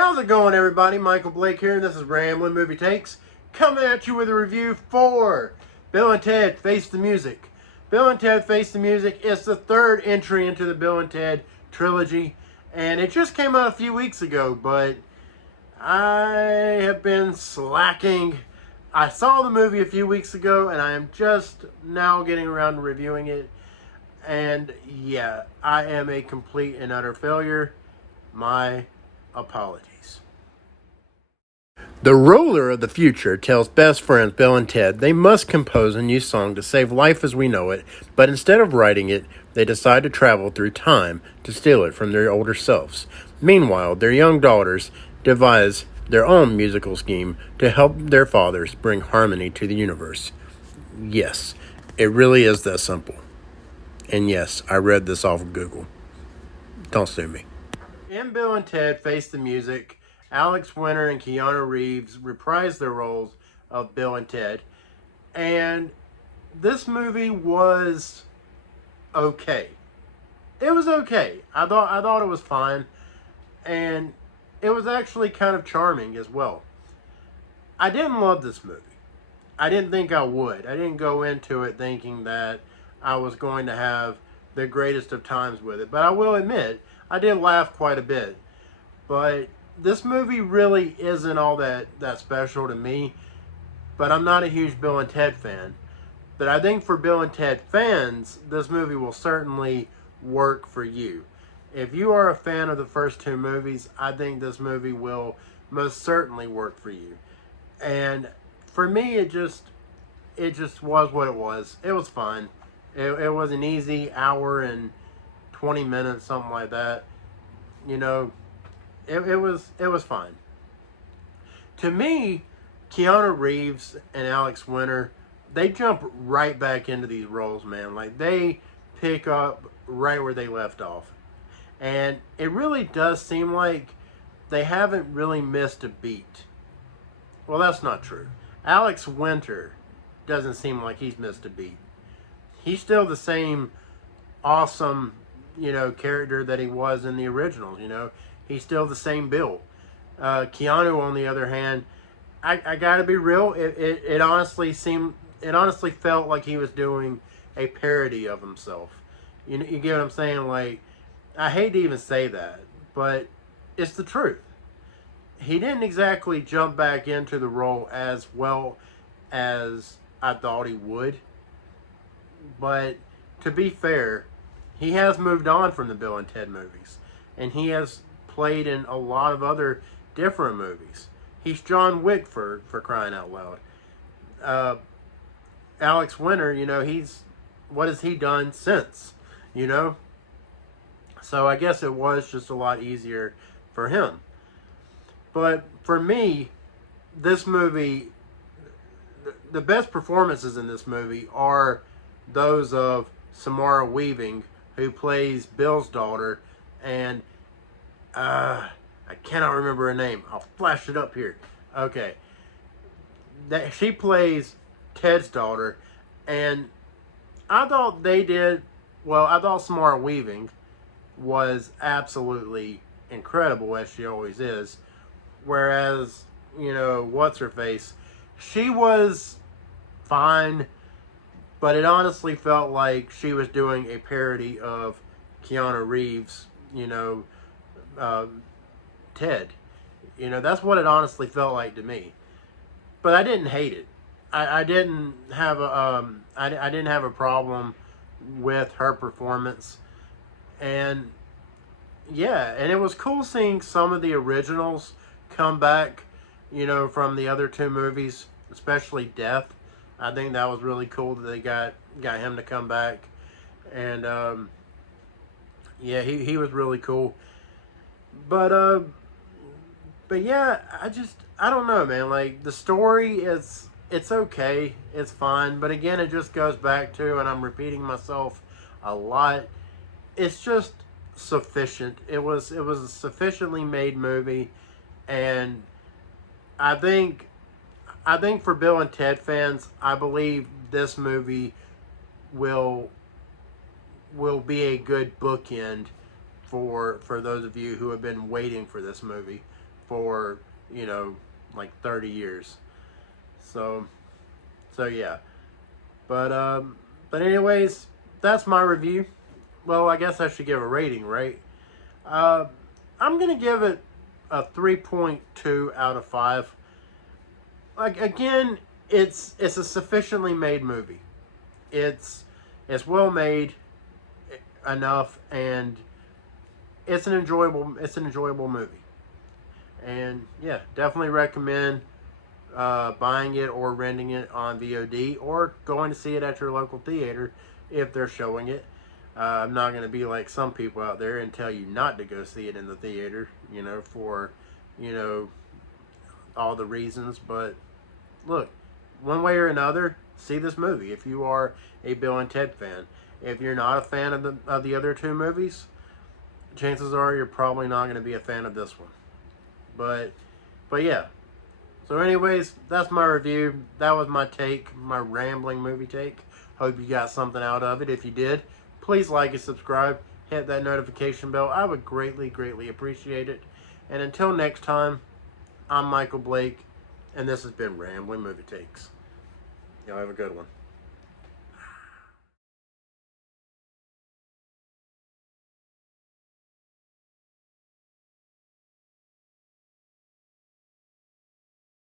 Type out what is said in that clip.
How's it going, everybody? Michael Blake here, and this is Ramblin' Movie Takes, coming at you with a review for Bill and Ted Face the Music. Bill and Ted Face the Music is the third entry into the Bill and Ted trilogy, and it just came out a few weeks ago, but I have been slacking. I saw the movie a few weeks ago, and I am just now getting around to reviewing it, and yeah, I am a complete and utter failure. My apologies. The ruler of the future tells best friends Bill and Ted they must compose a new song to save life as we know it, but instead of writing it, they decide to travel through time to steal it from their older selves. Meanwhile, their young daughters devise their own musical scheme to help their fathers bring harmony to the universe. Yes, it really is that simple. And yes, I read this off of Google. Don't sue me. In Bill and Ted Face the Music, Alex Winter and Keanu Reeves reprise their roles of Bill and Ted. And this movie was okay. It was okay. I thought it was fine. And it was actually kind of charming as well. I didn't love this movie. I didn't think I would. I didn't go into it thinking that I was going to have the greatest of times with it. But I will admit, I did laugh quite a bit. But this movie really isn't all that special to me. But I'm not a huge Bill and Ted fan. But I think for Bill and Ted fans, this movie will certainly work for you. If you are a fan of the first two movies, I think this movie will most certainly work for you. And for me, it just was what it was. It was fun. It was an easy hour and 20 minutes, something like that. You know, it was fine. To me, Keanu Reeves and Alex Winter, they jump right back into these roles, man. Like, they pick up right where they left off. And it really does seem like they haven't really missed a beat. Well, that's not true. Alex Winter doesn't seem like he's missed a beat. He's still the same awesome, character that he was in the originals, He's still the same Bill. Keanu, on the other hand, I gotta be real, it honestly felt like he was doing a parody of himself. You get what I'm saying? Like, I hate to even say that, but it's the truth. He didn't exactly jump back into the role as well as I thought he would. But to be fair, he has moved on from the Bill and Ted movies. And he has played in a lot of other different movies. He's John Wick for crying out loud. Alex Winter, what has he done since? So I guess it was just a lot easier for him. But for me, this movie, the best performances in this movie are those of Samara Weaving, who plays Bill's daughter, and I cannot remember her name. I'll flash it up here. Okay. She plays Ted's daughter, and I thought I thought Samara Weaving was absolutely incredible, as she always is. Whereas, what's-her-face, she was fine, but it honestly felt like she was doing a parody of Keanu Reeves, Ted. That's what it honestly felt like to me. But I didn't hate it. I didn't have I didn't have a problem with her performance. And yeah, and it was cool seeing some of the originals come back, from the other two movies, especially Death. I think that was really cool that they got him to come back. And yeah, he was really cool. But yeah, I don't know, man. Like, the story it's okay, it's fine, but again, it just goes back to, and I'm repeating myself a lot, it's just sufficient. It was a sufficiently made movie, and I think for Bill and Ted fans, I believe this movie will be a good bookend for those of you who have been waiting for this movie for, you know, like 30 years. So yeah. But anyways, that's my review. Well, I guess I should give a rating, right? I'm gonna give it a 3.2 out of 5. Like, again, it's a sufficiently made movie. It's well made enough, and it's an enjoyable movie. And yeah, definitely recommend buying it or renting it on VOD, or going to see it at your local theater if they're showing it. I'm not going to be like some people out there and tell you not to go see it in the theater, you know, for, you know, all the reasons. But look, one way or another, see this movie if you are a Bill and Ted fan. If you're not a fan of the other two movies, chances are you're probably not going to be a fan of this one. But yeah. So anyways, that's my review. That was my take, my rambling movie take. Hope you got something out of it. If you did, please like and subscribe. Hit that notification bell. I would greatly, greatly appreciate it. And until next time, I'm Michael Blake, and this has been Rambling Movie Takes. Y'all have a good one.